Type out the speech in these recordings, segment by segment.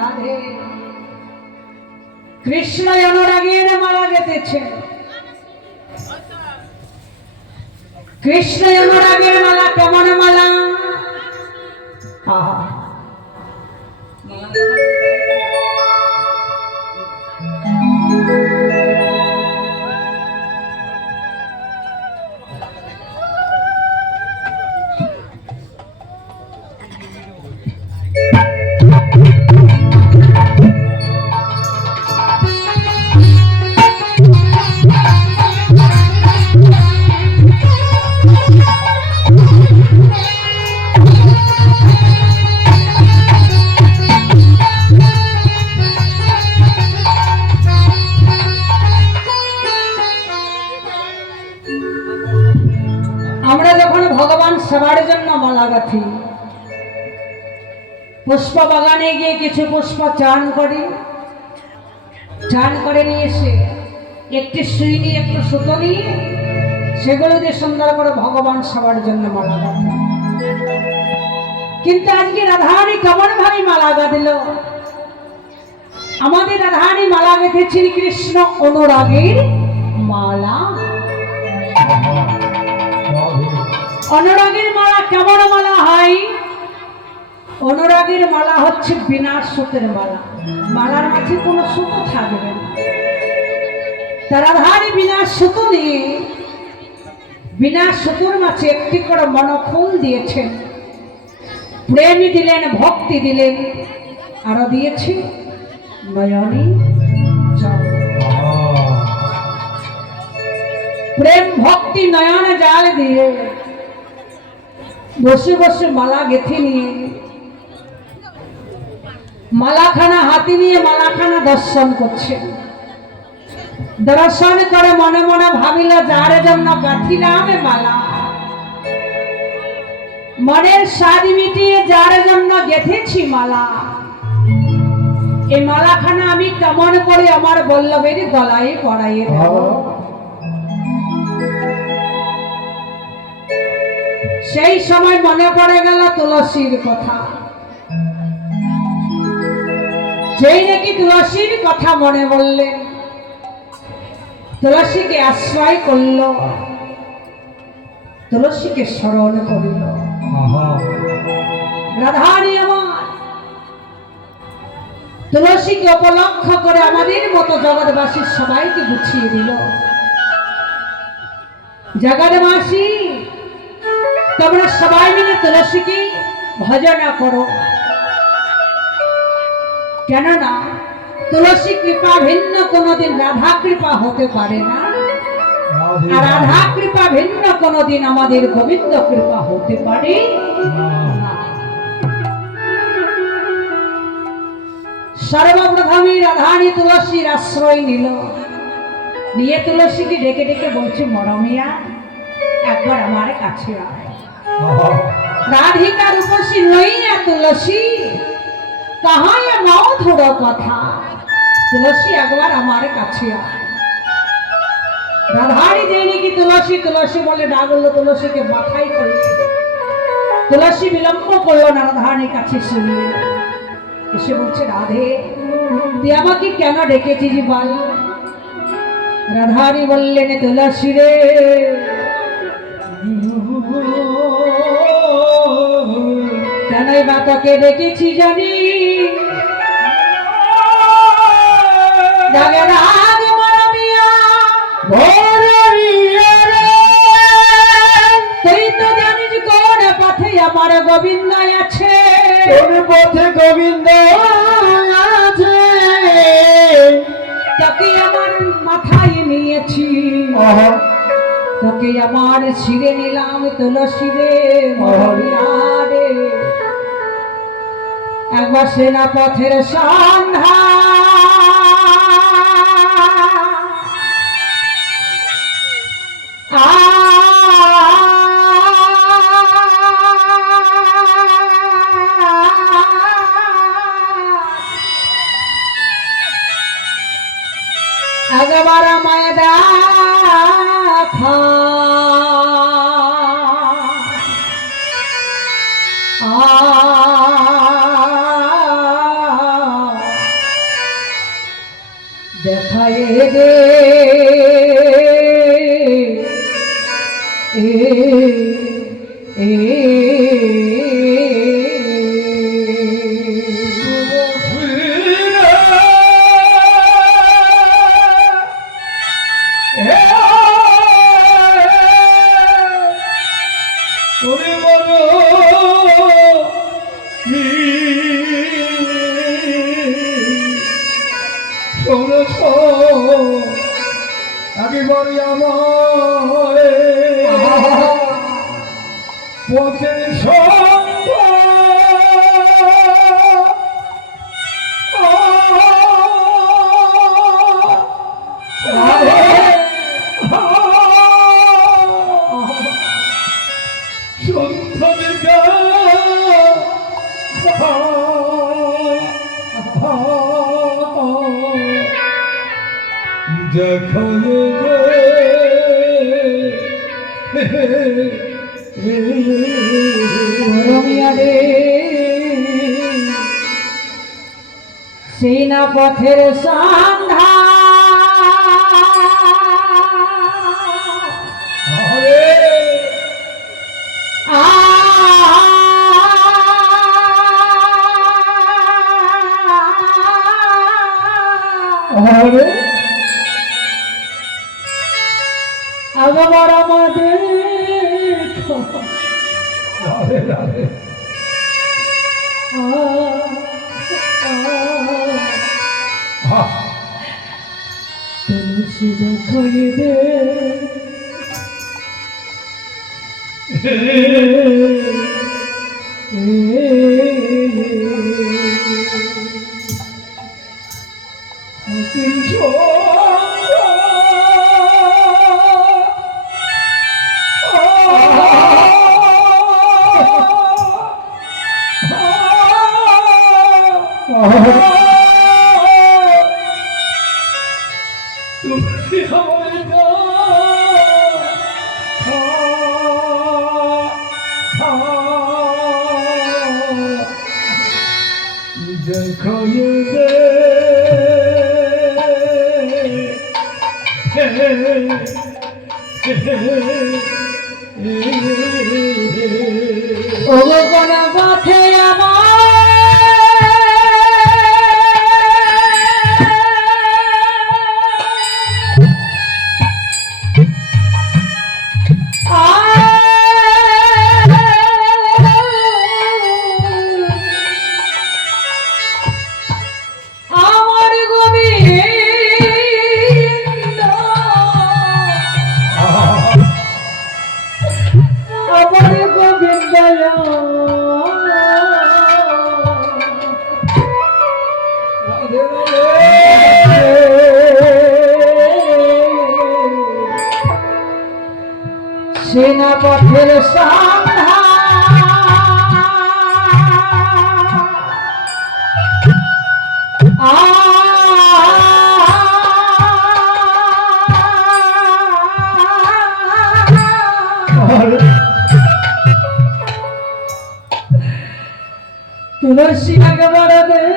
রাধে কৃষ্ণ অনুরাগের মালা গেঁথেছেন। কৃষ্ণ অনুরাগের মালা কেমন মালা? আমরা যখন ভগবান সেবার জন্য মালা গাঁথি, পুষ্প বাগানে গিয়ে কিছু পুষ্প চান করি, চান করে নিয়ে এসে একটি সুই নিয়ে একটু সুতো নিয়ে সেগুলো দিয়ে সুন্দর করে ভগবান সেবার জন্য মালা গাঁথি। কিন্তু আজকে রাধারানী কেমন ভাবে মালা গাঁথল? আমাদের রাধারানী মালা গেঁথেছেন কৃষ্ণ অনুরাগের মালা। অনুরাগের মালা কেমন মালা হয়? অনুরাগের মালা হচ্ছে বিনা সুতের মালা। মালার মাঝে কোনো সুতো থাকবে না। তারা ধারে বিনা সুতো নিয়ে বিনা সুতোর মাঝে একটি করে মনফুল দিয়েছেন। প্রেমী দিলেন, ভক্তি দিলেন, আরো দিয়েছে নয়নী জল। প্রেম ভক্তি নয়ন জাল দিয়ে বসে বসে মালা গেঁথে নিয়ে মালাখানা হাতি নিয়ে মালাখানা দর্শন করছে। দর্শন করে মনে মনে ভাবিল, যার জন্য গাঁথিলাম মালা, মনের স্বাদ মিটিয়ে যার জন্য গেঁথেছি মালা, এই মালাখানা আমি কেমন করে আমার বল্লভের গলায় পরাইয়ে দেব? সেই সময় মনে পড়ে গেল তুলসীর কথা। যেই নাকি তুলসীর কথা মনে বললেন, তুলসীকে আশ্রয় করল, তুলসীকে স্মরণ করিল। রাধারানী আমার তুলসীকে উপলক্ষ করে আমাদের মতো জগৎবাসীর সবাইকে গুছিয়ে দিল। জগৎবাসী তোমরা সবাই মিলে তুলসীকে ভজনা করো, কেননা তুলসী কৃপা ভিন্ন কোনদিন রাধা কৃপা হতে পারে না, আর রাধা কৃপা ভিন্ন কোনদিন আমাদের গোবিন্দ কৃপা হতে পারে না। সর্বপ্রথমে রাধারানী তুলসীর আশ্রয় নিল, নিয়ে তুলসীকে ডেকে ডেকে বলছে, মরমিয়া একবার আমার কাছে আয়। রাধিকা রূপসী নইয়া তুলসী কাহাই মধুর কথা, তুলসী একবার আমার কাছে আয়। রাধারানী যেই নাকি তুলসী তুলসী বলে ডাকলো, তুলসীকে মাথায় করে তুলসী বিলম্ব করলো না, রাধারানীর কাছে শুনল। এসে বলছে, রাধে তুই আমাকে কেন ডেকেছিস বল? রাধারানী বললেন, তুলসী রে কেনই বা তোকে ডেকেছি জানি, তুই তো জানিস কোন পথে আমার গোবিন্দ আছে, কোন পথে গোবিন্দ আছে, তোকে আমার মাথায় নিয়েছি, তোকে আমার শিরে নিলাম তুলসী রে মরিয়ারে। একবার সেনা পথের সন্ধ্যা একবার আমায় দেখা, দেখায় রে এ এ একেবারে আমার পথের সেনা পথের সন্ধ্যা আগবার আমাদের তুলসী দেখায় দে ওগো কোন পথে আমার গোবিন্দ আমার গোবিন্দ সেনা পথের সন্ধ্যা তুলসী একবার দেখো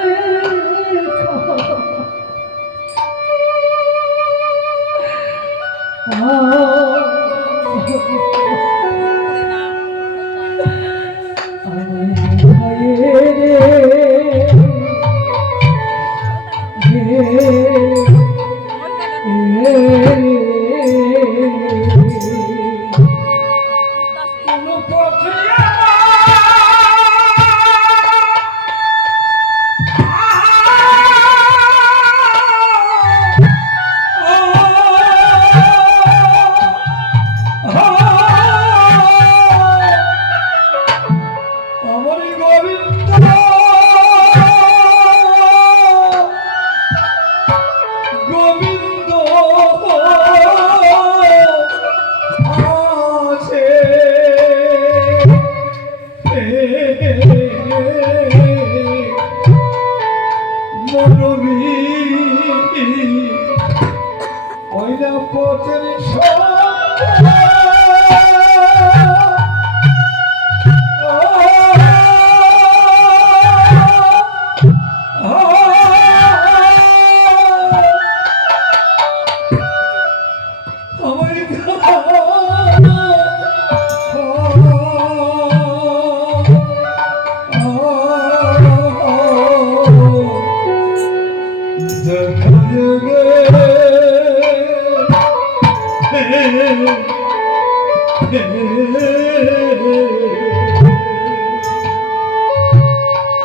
দেখায়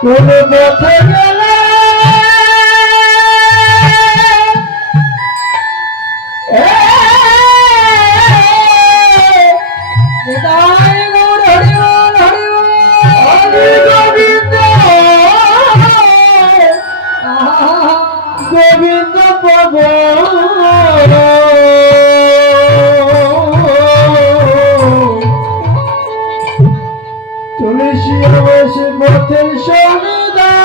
কোন পথে গেলে নিতাই গৌর হরি বল হরি বল। হরি গোবিন্দ গোবিন্দ পাব তুলসী অবশ্য পথের সমিদান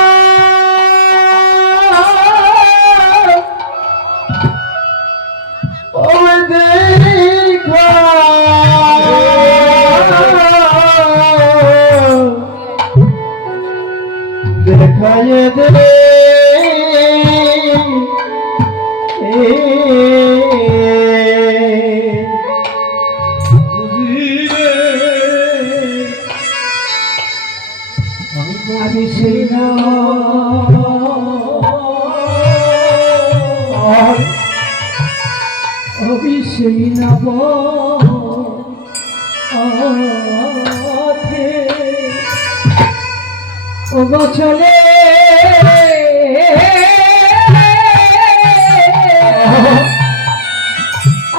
ওই দেখা দেখায় দে আমি সেই না আমি সেই নব ও চলে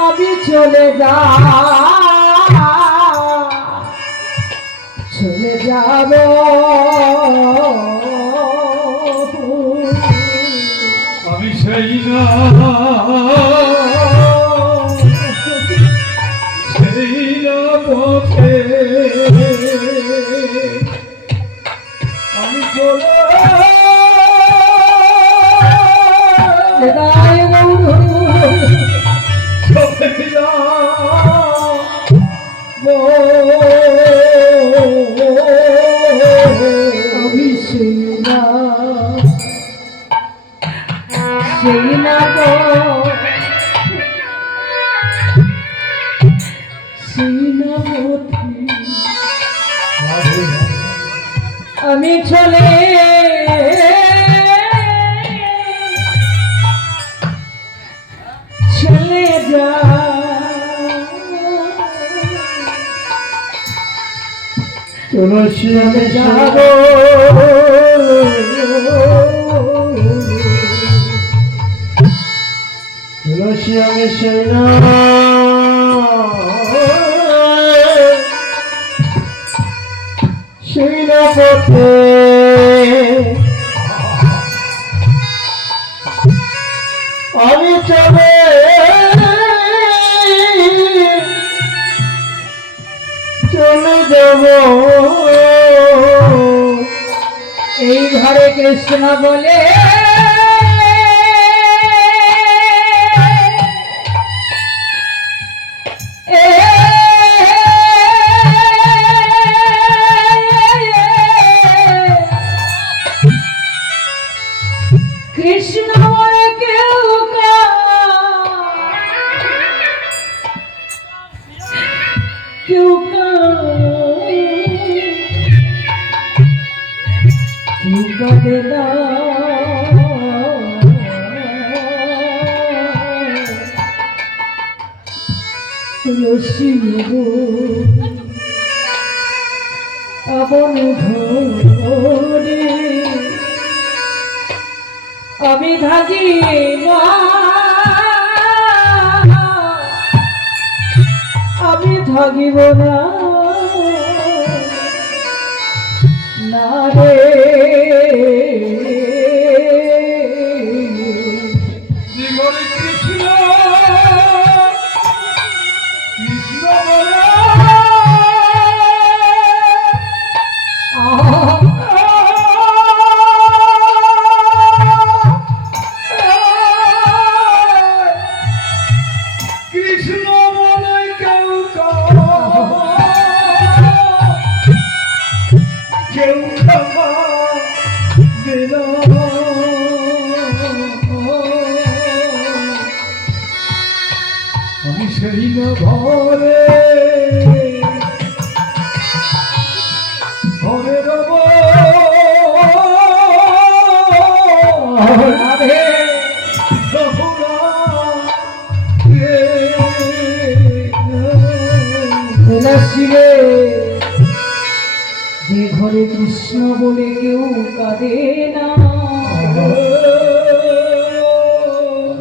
আমি চলে যাব আমি সেই না পথে আমি চলে নিতাই গৌর চলে যাব আমি সেই না গো সেই না পথে আমি চলে যা তুলসী আমি যাব তুলসী আমি সেই না সেই না পথে আমি চলে চলে যাব এই ঘরে কৃষ্ণ বলে কৃষ্ণ বলে কেউ কেউ কাঁদে না রসি আপন ঘরে আমি থাকি না আমি থাকিব না না রে জীবনে কৃষ্ণ কৃষ্ণ বলে কৃষ্ণ বলে কেউ কেউ ক্ষমা দিল আমি সেই না ঘরে ঘরে রব তুলসীরে যে ঘরে কৃষ্ণ বলে কেউ কাঁদে না,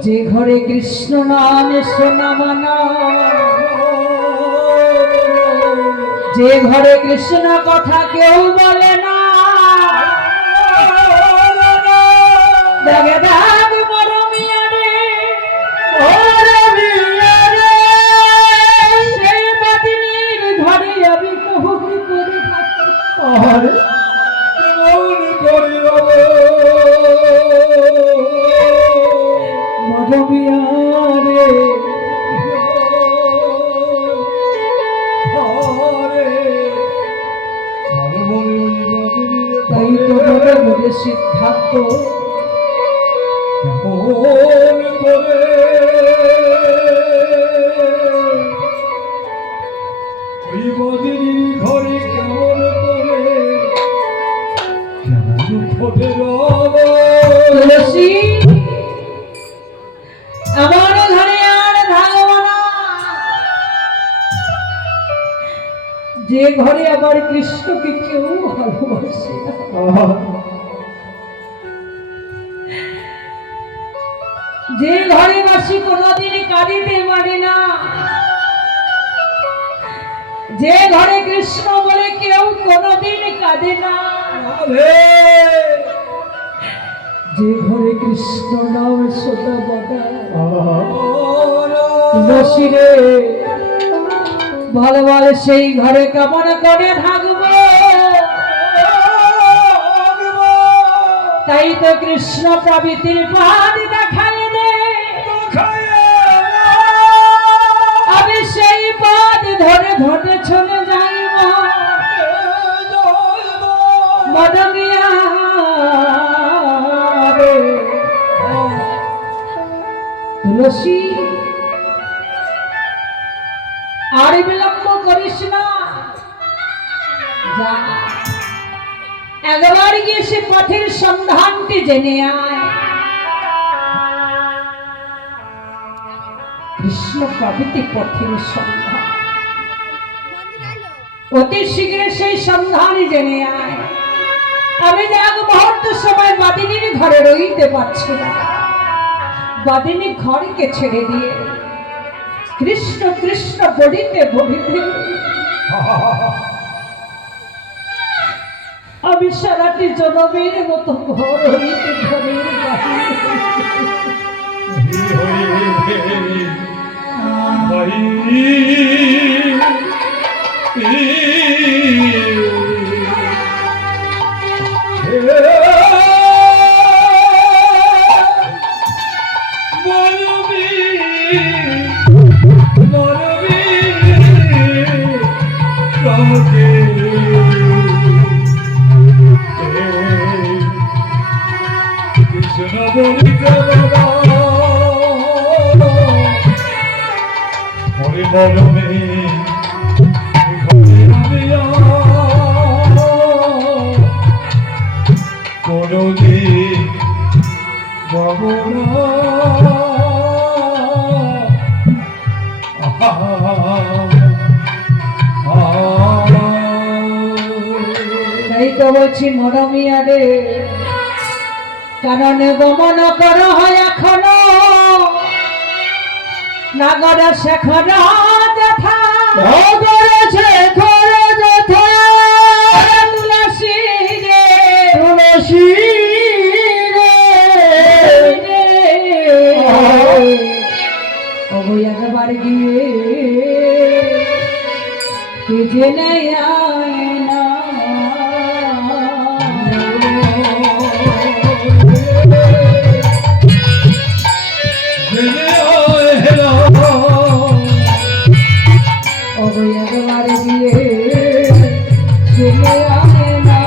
যে ঘরে কৃষ্ণ নাম শোনা মানা, যে ঘরে কৃষ্ণ কথা কেউ বলে না, দাগে দাগ মরমিয়া রে, মরমিয়া রে, সেই বাদিনীর ঘরে আমি কবুল করে থাকি। আর কেমন করি রবে মরমিয়া রে, তাই তো বলে বলে সিদ্ধান্ত ঘরে কেমন করে কেমন ফোটে তুলসী আমার ঘরে আর থাকবো না, যে ঘরে আবার কৃষ্ণকে কেউ ভালোবাসে না, যে ঘরে বাসি কোনোদিন কাঁদিতে পারে না, যে ঘরে কৃষ্ণ বলে কেউ কোনোদিন কাঁদে না, যে ঘরে কৃষ্ণ নাম সোনা বাদা। তুলসীরে ভালো ভালো সেই ঘরে কেমন করে থাকবো, তাই তো কৃষ্ণ প্রভৃতির পাদ দেখাই দে, আমি সেই পদ ধরে ধরে চলে যাইব মদমিয়া রে। তুলসী আর বিলম্ব করিস না, যা একবার গিয়ে সে পথের সন্ধানটি জেনে আয়। কৃষ্ণ প্রভৃতি পথের সন্ধান অতি শীঘ্র সেই সন্ধানই জেনে আয়। আমি যে এক মুহূর্ত সময় বাদিনীর ঘরে রইতে পারছি না, বাদিনী ঘরকে ছেড়ে দিয়ে কৃষ্ণ কৃষ্ণ বলিতে বলিতে আমি সারাটি জনমের মতো ঘর হইতে ঘরের তাই তো বলছি মরমিয়া রে, কারণে গমন কর হয় এখনো নাগর শেখর যথা, তুলসী রে, তুলসী একবার গিয়ে কে জেনে আয় না, একবার গিয়ে জেনে আয় না,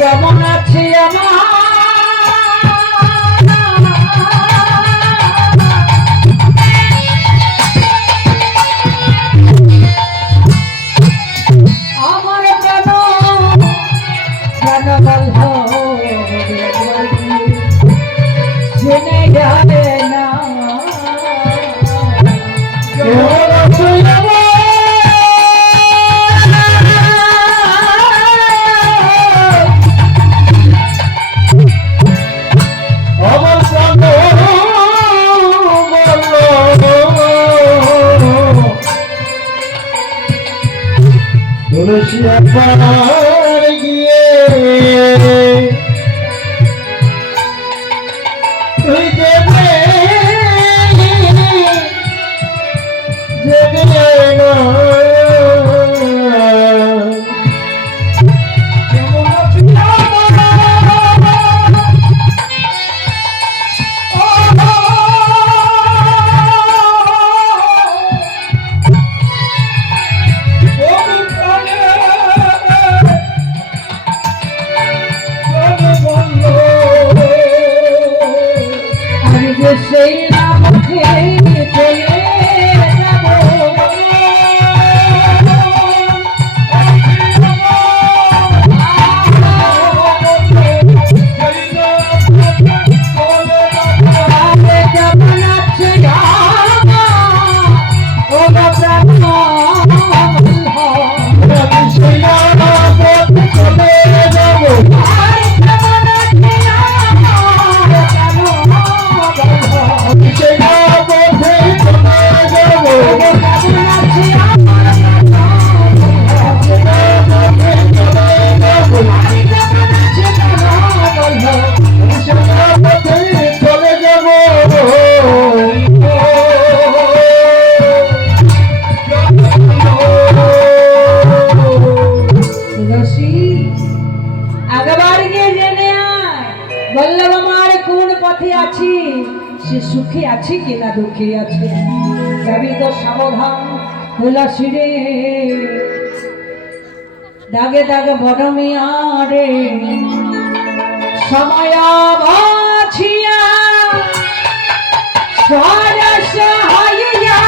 কেমন আছে আমার তুলসী আপার গিয়ে তুই দেবে না আমি যে সেই রামকে চলে যাব আরে জগন্নাথ রামা ও ব্রহ্মা আমি সেই রামপথ চলে যাব আমি সেই রামপথে চলে যাব রামপথে চলে যাব আমি সেই রামপথে চলে যাব আগেবার গিয়ে জেনে আয় বল্লভ আমার কোন পথে আছি, সে সুখে আছে কিনা দুঃখে আছে। যাবি তো সাবধান তুলসী রে, দাগে দাগে বড় মিয়া রে, সময় বাছিয়া সরস হইয়া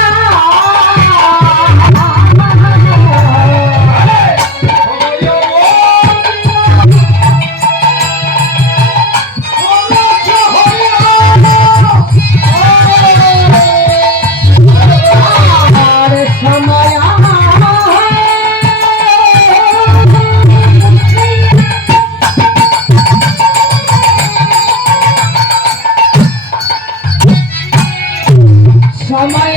সময়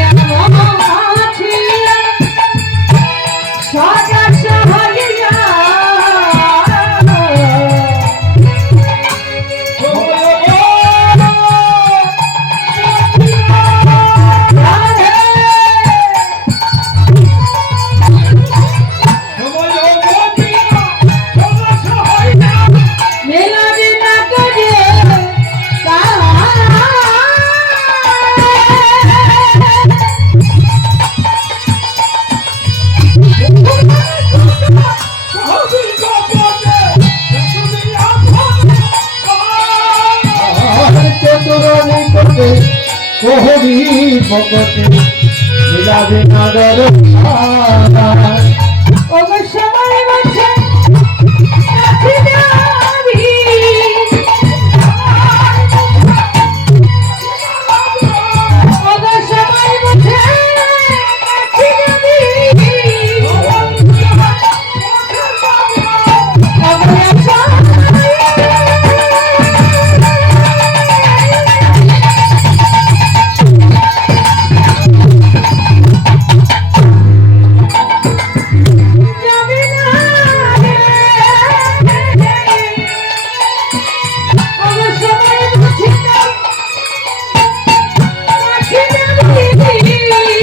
বাছিয়া সরস হইয়া মেলাদি না করে চতুরনি করতে কোহরি ভগতে মিলাবে নাগর ওগো সময় বলছে কাছে যাবি ওগো সময় বলছে কাছে যাবি ওগো যাবি না রে ওগো সময় বলছে কাছে যাবি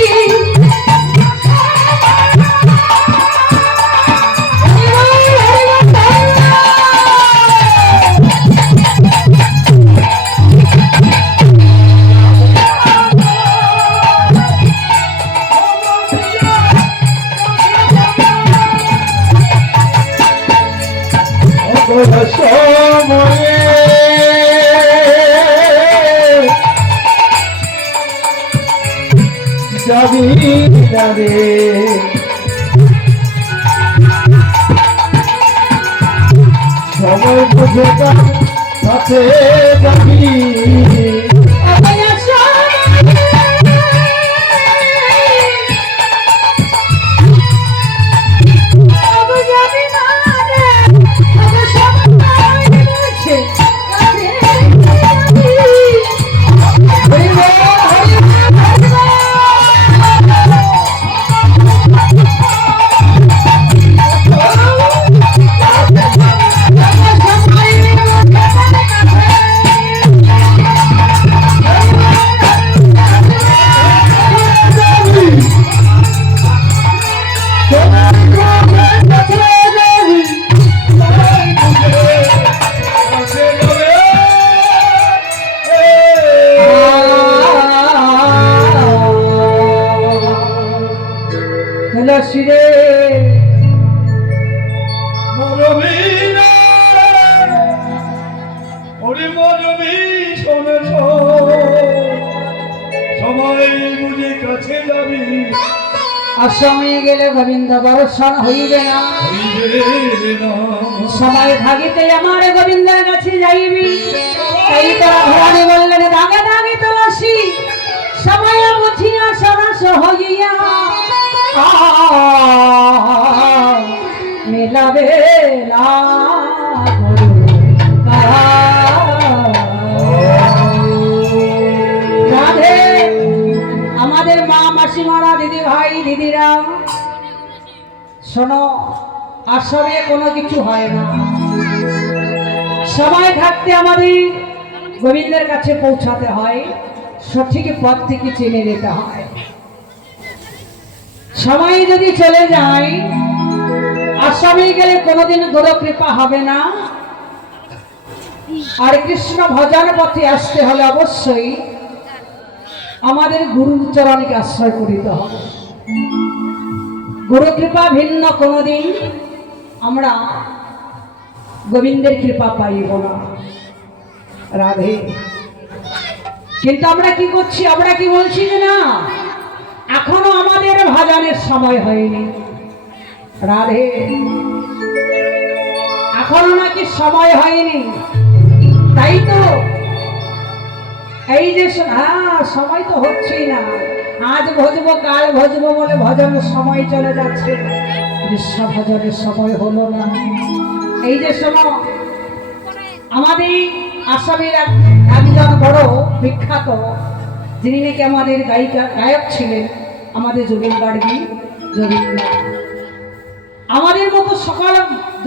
সময়ে যাবি না রে সময় বুঝে তার সাথে যাবি আশ্রমে গেলে গোবিন্দ দর্শন হইবে না। হইবে না। সময় থাকিতে আমার গোবিন্দের কাছে যাইবি। তাই তারা ভবানী বললেন দাগে দাগে তুলসী সময় বুঝিয়া সরস হইয়া মেলাবে না গুরু রাধে। আমাদের মা মাসিমারা দিদি ভাই দিদিরা শোনো, আসলে কোনো কিছু হয় না। সময় থাকতে আমাদের গোবিন্দের কাছে পৌঁছাতে হয়, সঠিক পথ থেকে চিনে নিতে হয়। সময় যদি চলে যায়, আশ্রমে গেলে কোনোদিন গুরু কৃপা হবে না। আর কৃষ্ণ ভজন পথে আসতে হলে অবশ্যই আমাদের গুরুর চরণকে আশ্রয় করিতে হবে। গুরু কৃপা ভিন্ন কোনোদিন আমরা গোবিন্দের কৃপা পাইব না। রাধে। কিন্তু আমরা কি করছি? আমরা কি বলছি যে না, এখনো আমাদের ভজনের সময় হয়নি। রাধে। এখনো নাকি সময় হয়নি, তাই তো এই যে হ্যাঁ সময় তো হচ্ছেই না। আজ ভজবো কাল ভজবো বলে ভজনের সময় চলে যাচ্ছে, কৃষ্ণ ভজনের সময় হলো না। এই যে শোনো, আমাদের আসামের একজন বড় বিখ্যাত, যিনি নাকি আমাদের গায়ক ছিলেন, আমাদের জুবিন গার্গী। জুবিন আমাদের মতো সকল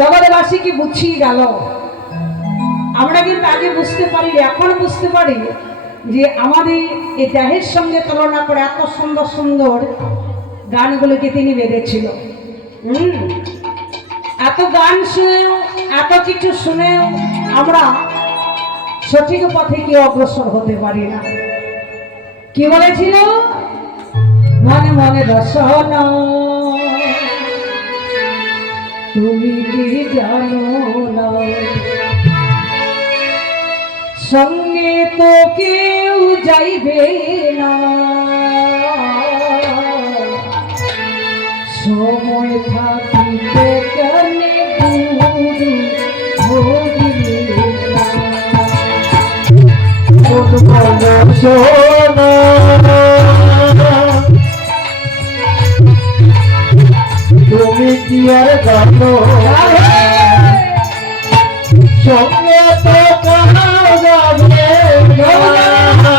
জগৎবাসীকে বুঝিয়ে গেল। আমরা কিন্তু আগে বুঝতে পারি, এখন বুঝতে পারি যে আমাদের এই দেহের সঙ্গে তুলনা করে এত সুন্দর সুন্দর গানগুলোকে তিনি বেঁধেছিল। এত গান শুনেও, এত কিছু শুনেও আমরা সঠিক পথে কি অগ্রসর হতে পারি না। কি বলেছিল? মনে মনে দর্শন তুমি কি জানো না, সঙ্গে তো কেউ যাইবে না, সময় থাকিতে কেনে গুরু ভজিলে না। সোনা তুমি কি আর জানো, সঙ্গে তো কাহাও যাবে না,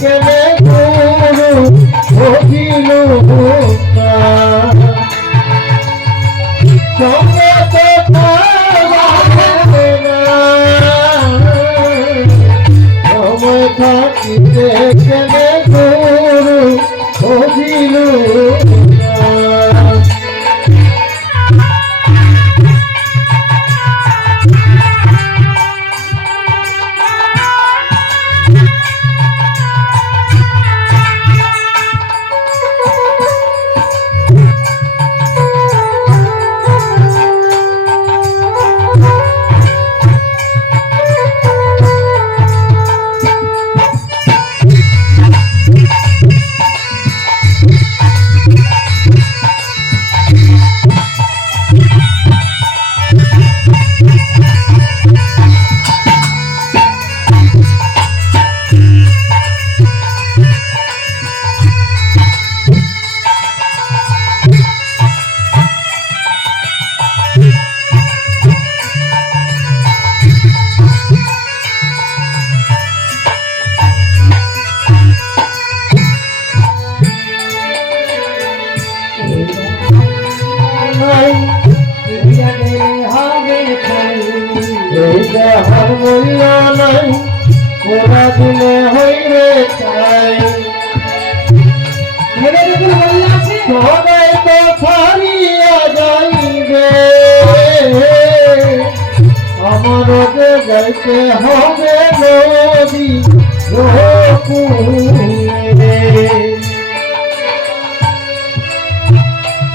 কেনে গুরু ভজিল না, সঙ্গে তো কাহাও যাবে না, সময় থাকিতে কেনে গুরু ভজিল না। যাহার মূল্য নাই ওরা দিলে হইবে চাই, সবাই তো ছাড়িয়া যাইবে, আমার যে যাইতে হবে নদী কূলে,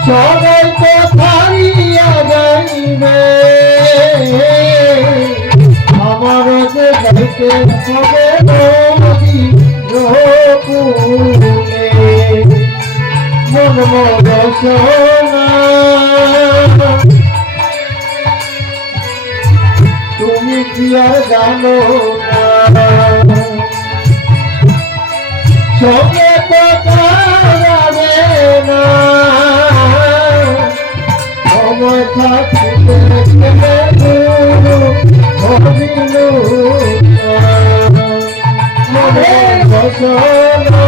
সবাই তো ছাড়িয়া যাইবে, আমার যে যাইতে হবে নদী বকুলে মন মরসনা তুমি কি আর জানো না সঙ্গে তো যাবে না সময় থাকতে ভাবিলু মনে বসনা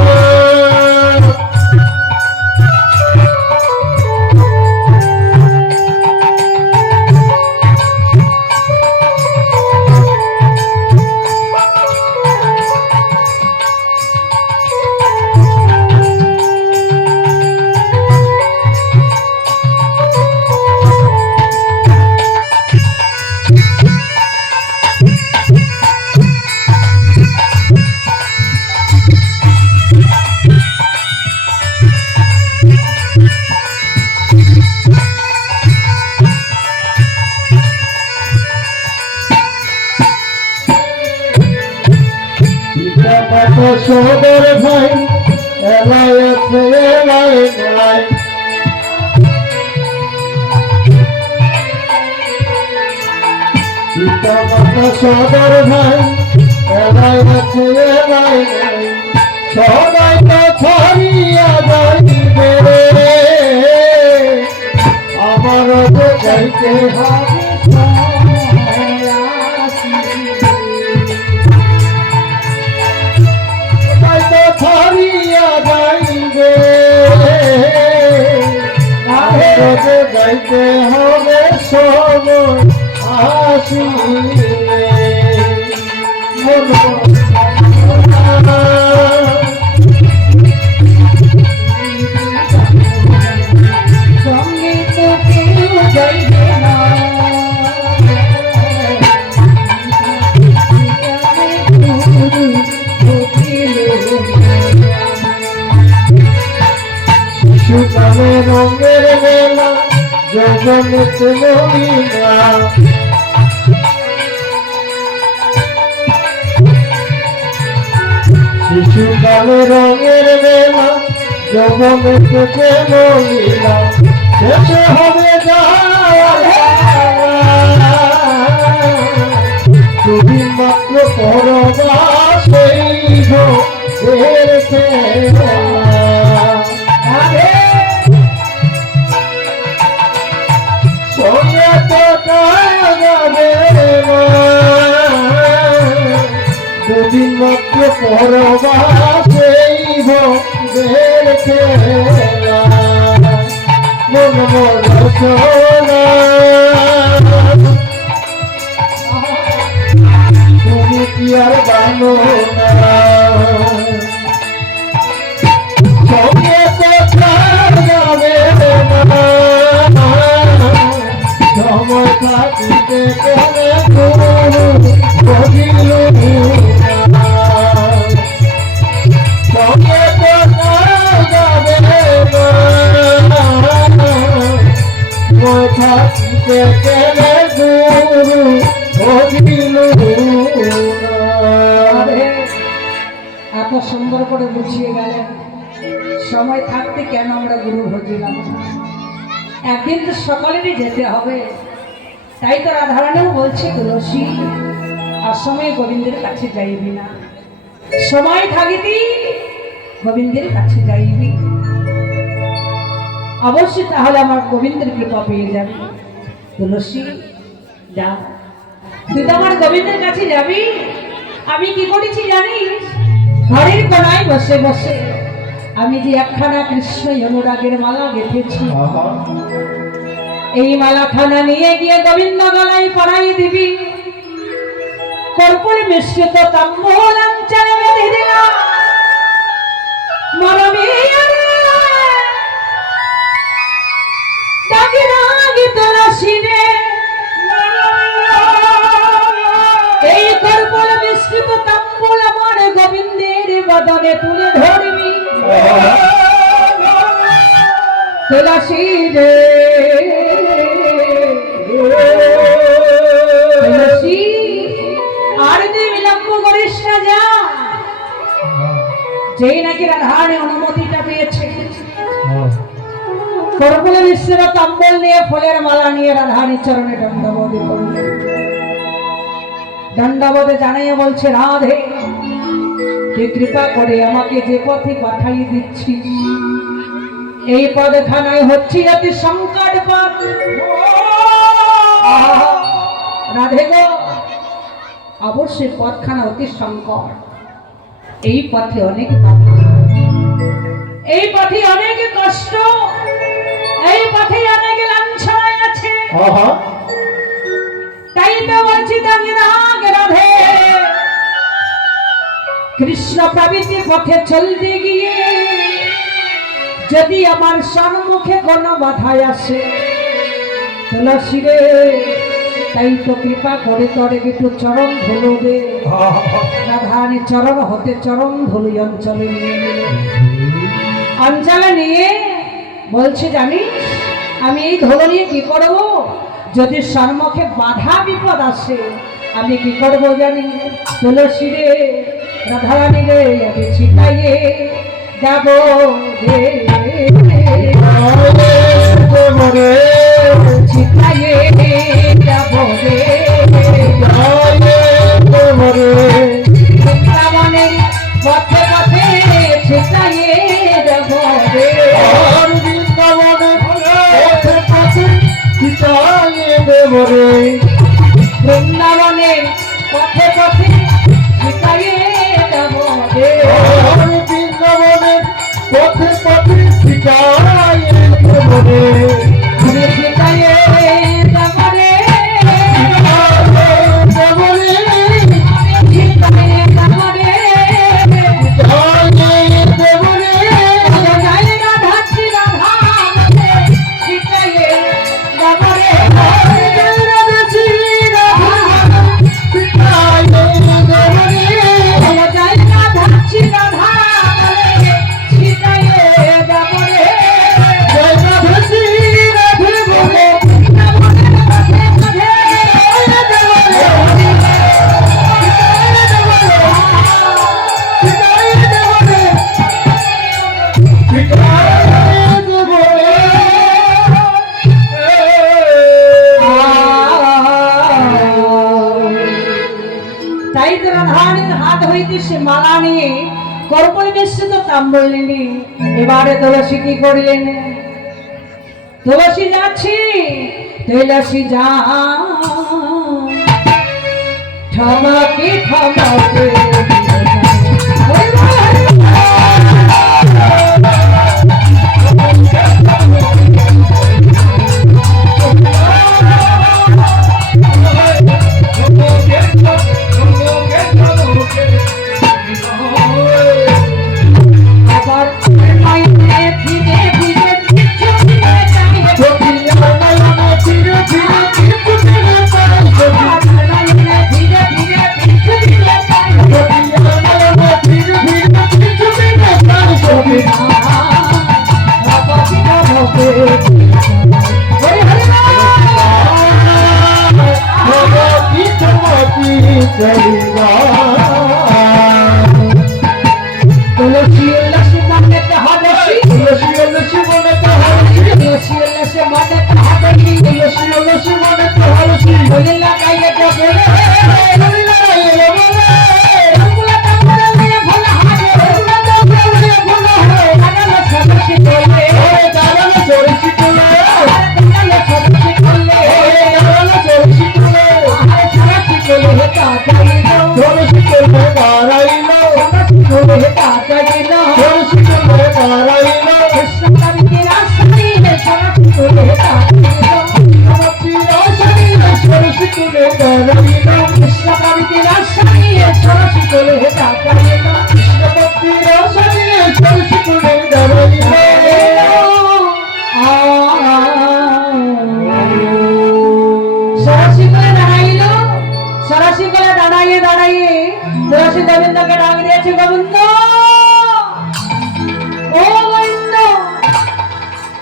সদর ভাই এলাই আছে এলাই নাই পিতা মাতা সদর ভাই এলাই আছে এলাই নাই সবাই তো ছড়িয়া যাইবে আমারও তো যাইতে হবে ছড়িয়া যাইবে যাইতে হবে সময় আসিলে সঙ্গে তো কেউ যাইবে না শিশুকালে রঙের মেলা যৌবনেতে মহিলা শিশুকালে রঙের মেলা যৌবনেতে মহিলা শেষে হবে তুমি মাত্র পরবাস এর খেলা সঙ্গে তো যাবে না দুদিন মাত্র পরবাসেই ভোগের খেলা মন মরসনা তুমি কি আর জানো না সঙ্গে তো যাবে না সময় থাকিতে কেনে বহিল সঙ্গে তো যাবে সময় থাকিতে কেনে গুরু বহিল এত সুন্দর করে বুঝিয়ে গেলেন সময় থাকতে কেন আমরা গুরু ভজিলাম একদিন তো সকলেরই যেতে হবে তাই তো রাধারানীও বলছে তুলসী আর সময় গোবিন্দের কাছে যাইবি না সময় থাকিতি গোবিন্দের কাছে যাইবি অবশ্যই তাহলে আমার গোবিন্দের কৃপা পেয়ে যাবে তুলসী যা তুই তো আমার গোবিন্দের কাছে যাবি আমি কি করেছি জানিস ঘরের কোনায় বসে বসে আমি যে একখানা কৃষ্ণ অনুরাগের মালা গেঁথেছি এই মালাখানা নিয়ে গিয়ে গোবিন্দ গলায় পরাই দিবি কর্পূর মিশ্রিত তাম্বুলাঞ্চলে বেঁধে দিলাম মরমে ডাকি রাগি তুলসী রে এই কর্পূর মিশ্রিত তাম্বুল আমার গোবিন্দের বদনে তুলে ধরবি তুলসী রে তুলসী আর তুই বিলম্ব করিস না যেই নাকি রাধারানী অনুমতিটা পেয়েছে, কর্পূরে মিশ্র তাম্বল নিয়ে ফুলের মালা নিয়ে রাধারানী চরণে দণ্ডবোধ করলেন। দণ্ডবোধে জানাইয়া বলছে, রাধে তুই কৃপা করে আমাকে যে পথে পাঠাইয়ে দিচ্ছি, এই পদখানায় হচ্ছে অতি সংকট পথ। রাধে গো, অবশ্যই পথখানা অতি সংকট, এই পথে অনেক বাধা, এই পথে অনেক কষ্ট, এই পথে অনেক লাঞ্ছনা আছে। তাই তো বলছি রাধে, কৃষ্ণ প্রভৃতি পথে চলতে গিয়ে যদি আমার সম্মুখে কোনো বাধা আসে, তুলসী রে তাই তো কৃপা করে তোর একটু চরণ ধুলো দে। রাধারানী চরণ হতে চরণ ধুলি অঞ্চলে নিয়ে নিল। অঞ্চলে নিয়ে বলছে, জানিস আমি এই ধুলো নিয়ে কি করব? যদি সম্মুখে বাধা বিপদ আসে আমি কি করব জানি? তুলসী রে রাধারানী রে আমি ছিটাইয়ে যাব রে, ছিটাইয়ে যাব রে, বৃন্দাবনের পথে পথে ছিটাইয়ে যাব রে, বৃন্দাবনের পথে পথে ছিটাইয়ে যাব রে, বৃন্দাবনের পথে পথে শিকায় দেবরে, আমি ছিটাইয়ে যাব রে, মালা নিয়ে কর্পূরে মিশ্রিত তাম্বল নিয়ে এবারে তুলসী কি করলেন? তুলসী যাচ্ছি, তুলসী যা ঠমকে ঠমকে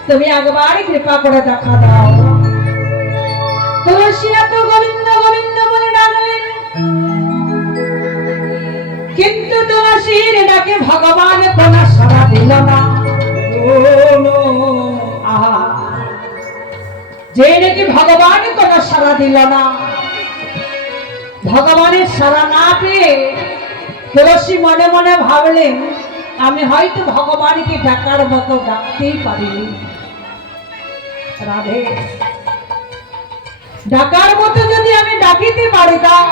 তুমি একবারই কৃপা করে দেখা দাও। তুলসী এত গোবিন্দ গোবিন্দ বলে ডাকলেন, কিন্তু তুলসীর ডাকে ভগবান কোনো সাড়া দিল না। বলো আহা, যে নাকি ভগবান কোনো সাড়া দিল না, ভগবানের সাড়া না পেয়ে তুলসী মনে মনে ভাবলেন আমি হয়তো ভগবানকে ডাকার মতো ডাকতেই পারিনি। রাধে, ডাকার মতো যদি আমি ডাকিতে পারিতাম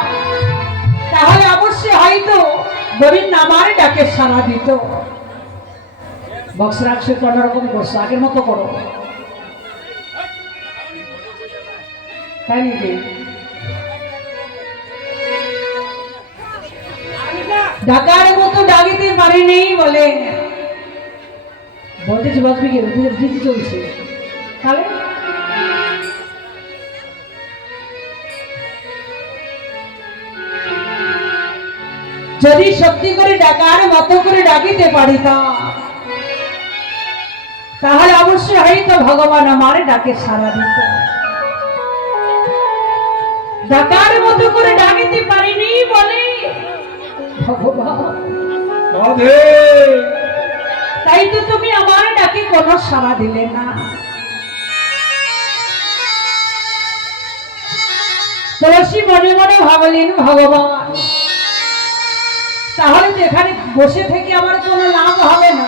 তাহলে অবশ্যই হয়তো গোবিন্দ আমার ডাকে সাড়া দিত। বক্স রাখছে কোনোরকম করছো, আগের মতো করো, তাই নাকি? ডাকার মতো ডাকিতে পারিনি বলে বলতেছি বাজবি কি দিদি চলছে তাহলে যদি সত্যি করে ডাকার মতো করে ডাকিতে পারিতাম তাহলে অবশ্যই হয়তো ভগবান আমার ডাকে সাড়া দিত। ডাকার মতো করে ডাকিতে পারিনি বলে ভগবান রাধে তাই তো তুমি আমার ডাকে কোনো সাড়া দিলে না। তুলসী মনে মনে ভাবলেন ভগবান তাহলে তো এখানে বসে থেকে আমার কোনো লাভ হবে না,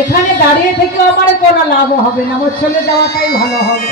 এখানে দাঁড়িয়ে থেকে আমার কোনো লাভ হবে না, আমার চলে যাওয়াটাই ভালো হবে।